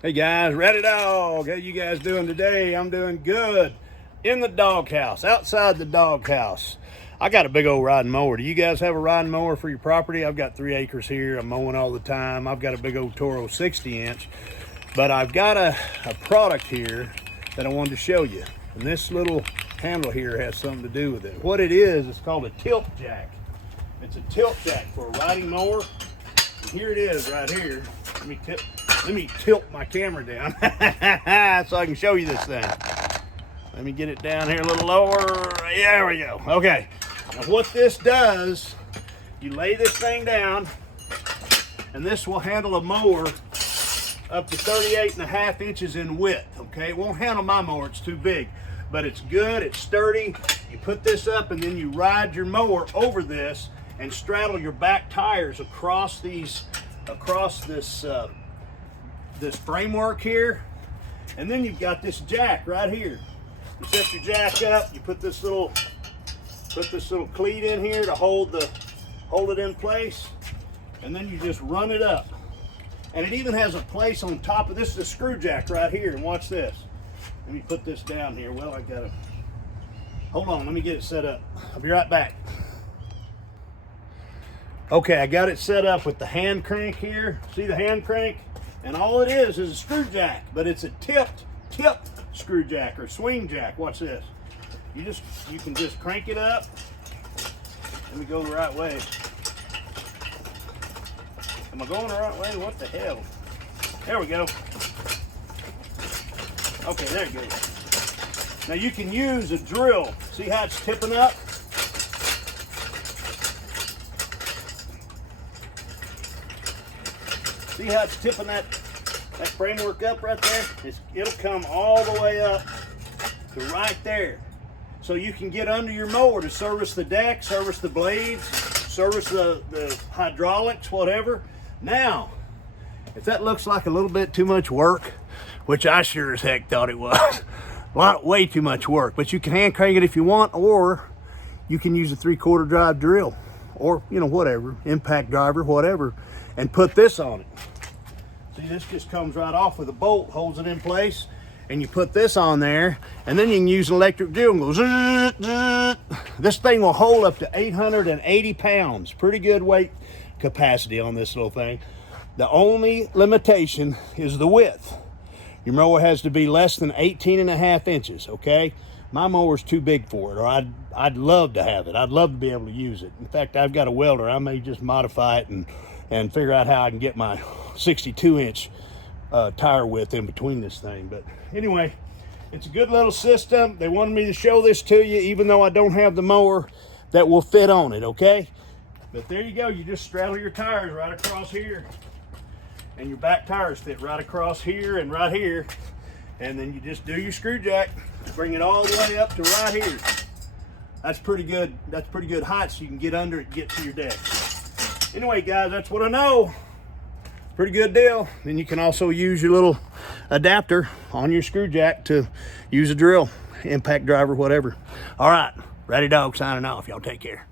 Hey guys, Ready Dog. How you guys doing today? I'm doing good. In the doghouse, outside the doghouse. I got a big old riding mower. Do you guys have a riding mower for your property? I've got 3 acres here. I'm mowing all the time. I've got a big old Toro 60-inch. But I've got a product here that I wanted to show you. And this little handle here has something to do with it. What it is, it's called a tilt jack. It's a tilt jack for a riding mower. And here it is right here. Let me tilt my camera down so I can show you this thing. Let me get it down here a little lower. There we go. Okay. Now what this does, you lay this thing down, and this will handle a mower up to 38.5 inches in width. Okay, it won't handle my mower, it's too big, but it's good, it's sturdy. You put this up and then you ride your mower over this and straddle your back tires across this framework here, and then you've got this jack right here. You set your jack up, you put this little cleat in here to hold it in place, and then you just run it up. And it even has a place on top of this. Is a screw jack right here, and watch this. Let me put this down here. Well, I gotta hold on, let me get it set up. I'll be right back. Okay, I got it set up with the hand crank here. See the hand crank? And all it is a screw jack, but it's a tipped screw jack or swing jack. Watch this. You can just crank it up. Let me go the right way. Am I going the right way? What the hell? There we go. Okay, there it goes. Now you can use a drill. See how it's tipping up? See how it's tipping that framework up right there? It'll come all the way up to right there. So you can get under your mower to service the deck, service the blades, service the hydraulics, whatever. Now, if that looks like a little bit too much work, which I sure as heck thought it was, way too much work, but you can hand crank it if you want, or you can use a 3/4 drive drill, or whatever, impact driver, whatever, and put this on it. See, this just comes right off with a bolt, holds it in place, and you put this on there, and then you can use an electric drill and go zzz, zzz. This thing will hold up to 880 pounds. Pretty good weight capacity on this little thing. The only limitation is the width. Your mower has to be less than 18.5 inches, okay? My mower's too big for it, or I'd love to have it. I'd love to be able to use it. In fact, I've got a welder. I may just modify it and figure out how I can get my 62-inch tire width in between this thing. But anyway, it's a good little system. They wanted me to show this to you, even though I don't have the mower that will fit on it, okay? But there you go. You just straddle your tires right across here, and your back tires fit right across here and right here, and then you just do your screw jack, bring it all the way up to right here. That's pretty good. That's pretty good height, so you can get under it and get to your deck. Anyway, guys, that's what I know. Pretty good deal. Then you can also use your little adapter on your screw jack to use a drill, impact driver, whatever. All right, Ready Dog signing off. Y'all take care.